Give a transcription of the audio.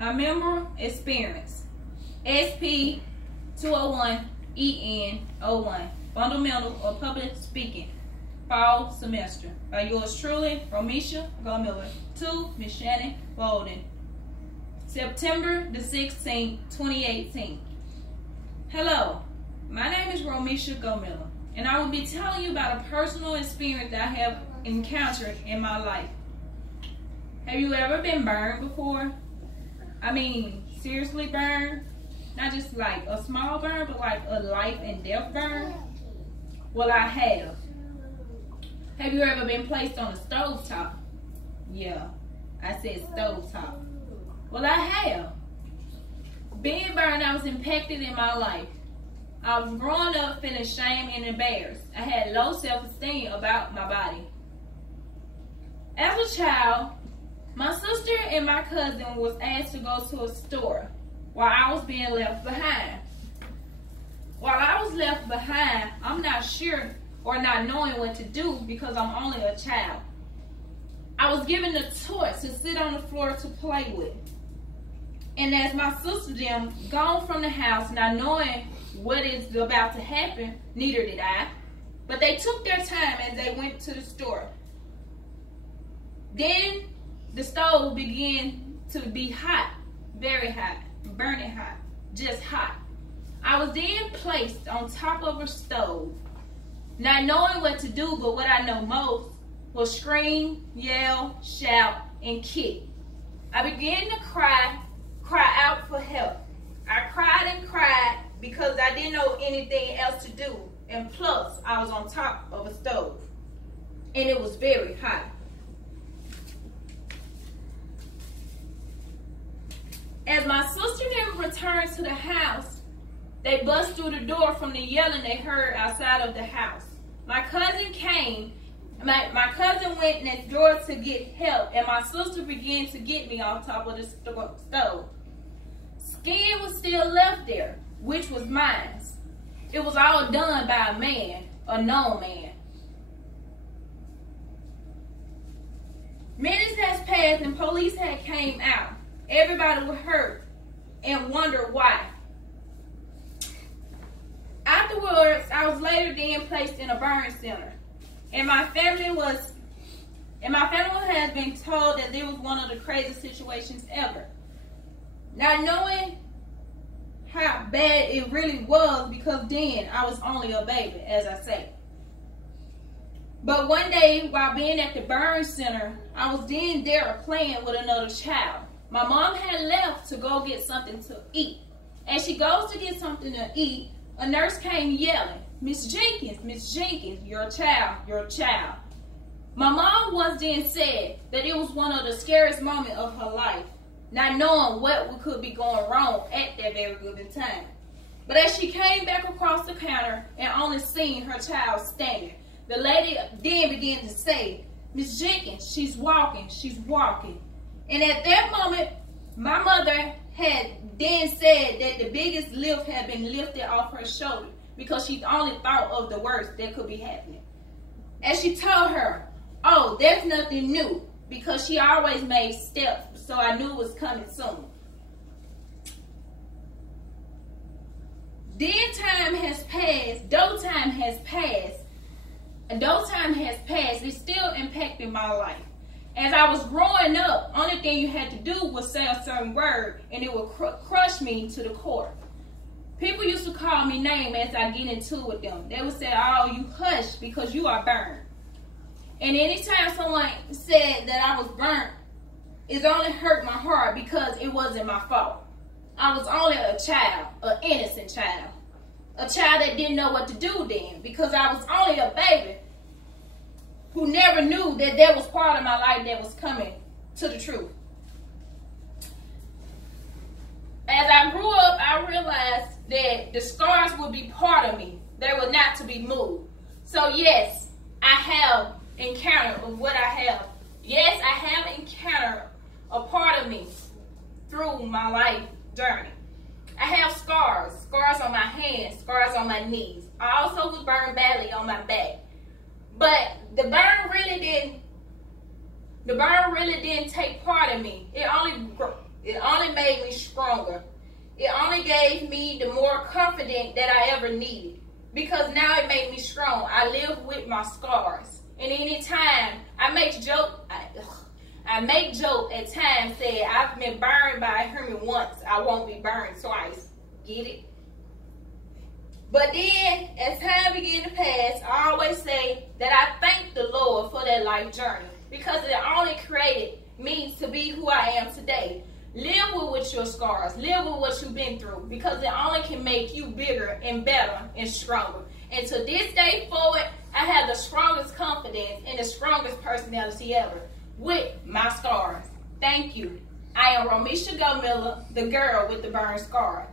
My memorable experience. SP 201-EN01. Fundamental of Public Speaking. Fall semester. By yours truly, Romisha Gomilla. To Miss Shannon Bolden. September the 16th, 2018. Hello, my name is Romisha Gomilla, and I will be telling you about a personal experience that I have encountered in my life. Have you ever been burned before? I mean, seriously burned? Not just like a small burn, but like a life and death burn? Well, I have. Have you ever been placed on a stovetop? Yeah, I said stovetop. Well, I have. Being burned, I was impacted in my life. I was growing up feeling shame and embarrassed. I had low self-esteem about my body. As a child, my sister and my cousin was asked to go to a store while I was being left behind. While I was left behind, I'm not sure or not knowing what to do because I'm only a child. I was given a toy to sit on the floor to play with. And as my sister them gone from the house, not knowing what is about to happen, neither did I. But they took their time as they went to the store. Then the stove began to be hot, very hot, burning hot, just hot. I was then placed on top of a stove, not knowing what to do, but what I know most was scream, yell, shout, and kick. I began to cry out for help. I cried and cried because I didn't know anything else to do. And plus, I was on top of a stove. And it was very hot. As my sister and them returned to the house, they bust through the door from the yelling they heard outside of the house. My cousin came. My cousin went next door to get help, and my sister began to get me on top of the stove. Skin was still left there, which was mine. It was all done by a man, a known man. Minutes has passed and police had came out. Everybody was hurt and wondered why. Afterwards, I was later then placed in a burn center. And my family has been told that it was one of the craziest situations ever. Not knowing how bad it really was, because then I was only a baby, as I say. But one day, while being at the burn center, I was then there playing with another child. My mom had left to go get something to eat. As she goes to get something to eat, a nurse came yelling, Miss Jenkins, your child. My mom once then said that it was one of the scariest moments of her life, not knowing what could be going wrong at that very given time. But as she came back across the counter and only seen her child standing, the lady then began to say, Miss Jenkins, she's walking. And at that moment, my mother had then said that the biggest lift had been lifted off her shoulder because she only thought of the worst that could be happening. As she told her, oh, there's nothing new, because she always made steps, so I knew it was coming soon. Then time has passed, though time has passed, it's still impacting my life. As I was growing up, only thing you had to do was say a certain word, and it would crush me to the core. People used to call me names as I get into it with them. They would say, oh, you hush because you are burned. And anytime someone said that I was burnt, it only hurt my heart because it wasn't my fault. I was only a child, an innocent child. A child that didn't know what to do then, because I was only a baby who never knew that there was part of my life that was coming to the truth. As I grew up, I realized that the scars would be part of me. They were not to be moved. So yes, I have encountered what I have. Yes, I have encountered a part of me through my life journey. I have scars on my hands, scars on my knees. I also was burned badly on my back. But the burn really didn't take part of me. It only It only made me stronger. It only gave me the more confidence that I ever needed. Because now it made me strong. I live with my scars. And anytime I make joke at times say I've been burned by a Herman once, I won't be burned twice. Get it? But then, as time began to pass, I always say that I thank the Lord for that life journey because it only created me to be who I am today. Live with your scars. Live with what you've been through because it only can make you bigger and better and stronger. And to this day forward, I have the strongest confidence and the strongest personality ever with my scars. Thank you. I am Romisha Go Miller, the girl with the burned scar.